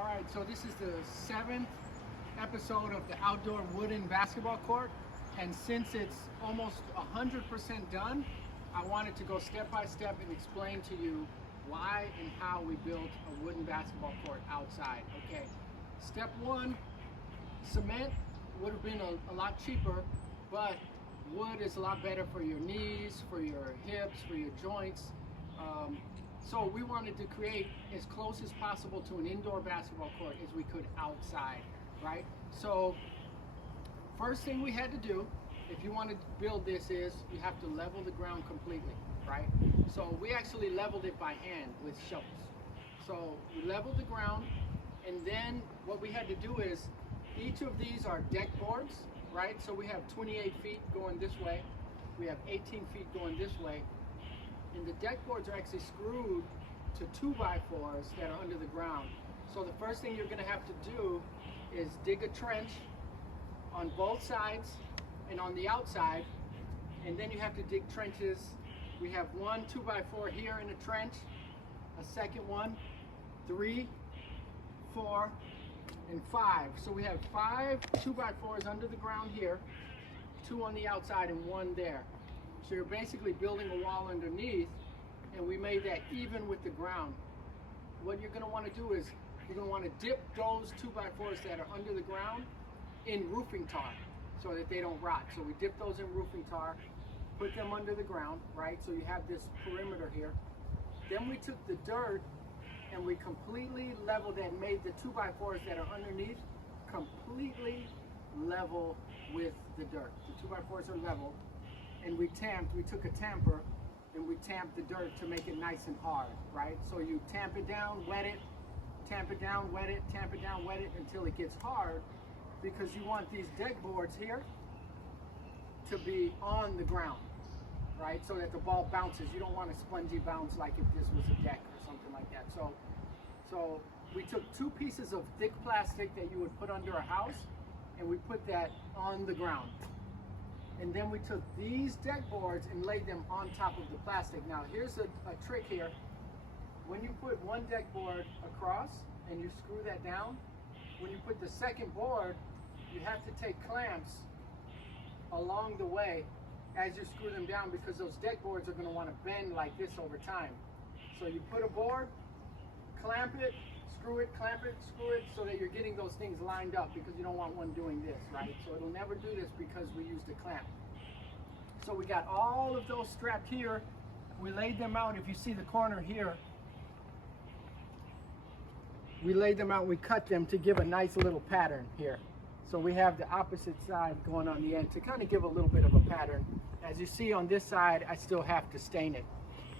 All right, so this is the 7th episode of the outdoor wooden basketball court. And since it's almost 100% done, I wanted to go step by step and explain to you why and how we built a wooden basketball court outside. Okay, step one, cement would have been a lot cheaper, but wood is a lot better for your knees, for your hips, for your joints. So we wanted to create as close as possible to an indoor basketball court as we could outside, right? So first thing we had to do, if you wanted to build this, is you have to level the ground completely, right? So we actually leveled it by hand with shovels. So we leveled the ground, and then what we had to do is, each of these are deck boards, right? So we have 28 feet going this way, we have 18 feet going this way, and the deck boards are actually screwed to 2x4s that are under the ground. So the first thing you're going to have to do is dig a trench on both sides and on the outside, and then you have to dig trenches. We have one 2x4 here in a trench, a second one, 3, 4, and 5. So we have 5 2x4s under the ground here, 2 on the outside and 1 there. So you're basically building a wall underneath, and we made that even with the ground. What you're going to want to do is you're going to want to dip those 2x4s that are under the ground in roofing tar so that they don't rot. So we dip those in roofing tar, put them under the ground, right? So you have this perimeter here. Then we took the dirt and we completely leveled it and made the 2x4s that are underneath completely level with the dirt. The 2x4s are level. And we took a tamper and we tamped the dirt to make it nice and hard, right? So you tamp it down, wet it, tamp it down, wet it, tamp it down, wet it until it gets hard, because you want these deck boards here to be on the ground, right? So that the ball bounces. You don't want a spongy bounce like if this was a deck or something like that. So we took 2 pieces of thick plastic that you would put under a house, and we put that on the ground. And then we took these deck boards and laid them on top of the plastic. Now here's a trick here. When you put one deck board across and you screw that down, when you put the second board, you have to take clamps along the way as you screw them down, because those deck boards are going to want to bend like this over time. So you put a board, clamp it, screw it, clamp it, screw it, so that you're getting those things lined up, because you don't want one doing this, right? So it'll never do this because we used a clamp. So we got all of those strapped here. We laid them out. If you see the corner here, we laid them out, we cut them to give a nice little pattern here. So we have the opposite side going on the end to kind of give a little bit of a pattern. As you see on this side, I still have to stain it.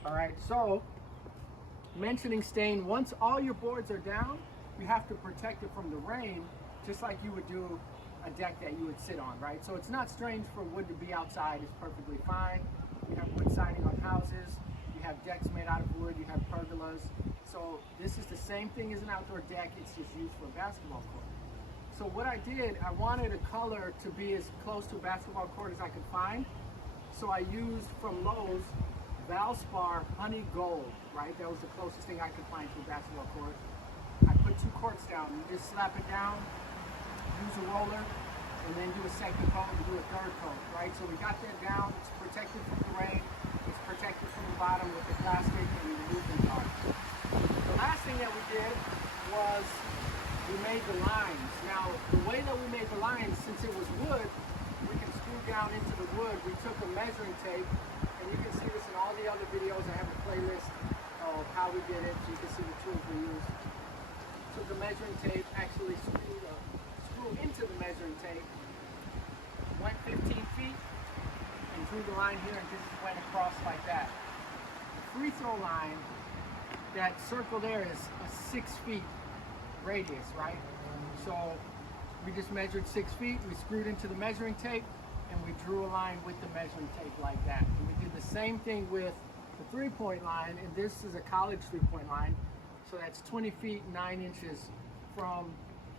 All right, so mentioning stain, once all your boards are down, you have to protect it from the rain, just like you would do a deck that you would sit on, right? So it's not strange for wood to be outside. It's perfectly fine. You have wood siding on houses, you have decks made out of wood, you have pergolas. So this is the same thing as an outdoor deck, it's just used for a basketball court. So what I did, I wanted a color to be as close to a basketball court as I could find. So I used from Lowe's Valspar Honey Gold, right? That was the closest thing I could find to a basketball court. I put 2 quarts down. You just slap it down, use a roller, and then do a second coat and do a third coat, right? So we got that down. It's protected from the rain. It's protected from the bottom with the plastic and the roofing tar. The last thing that we did was we made the lines. Now, the way that we made the lines, since it was wood, we can screw down into the wood. We took a measuring tape, and you can see this in all the other videos. I have a playlist of how we did it, so you can see the tools we used. Took the measuring tape, actually screw into the measuring tape, went 15 feet, and drew the line here and just went across like that. The free throw line, that circle there is a 6 feet radius, right? So we just measured 6 feet, we screwed into the measuring tape, and we drew a line with the measuring tape like that. And we did the same thing with the 3-point line, and this is a college 3-point line, so that's 20 feet 9 inches from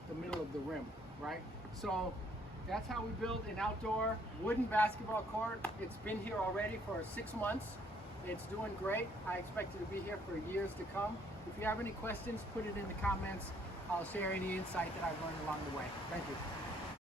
the middle of the rim, right? So that's how we build an outdoor wooden basketball court. It's been here already for 6 months. It's doing great. I expect it to be here for years to come. If you have any questions, put it in the comments. I'll share any insight that I've learned along the way. Thank you.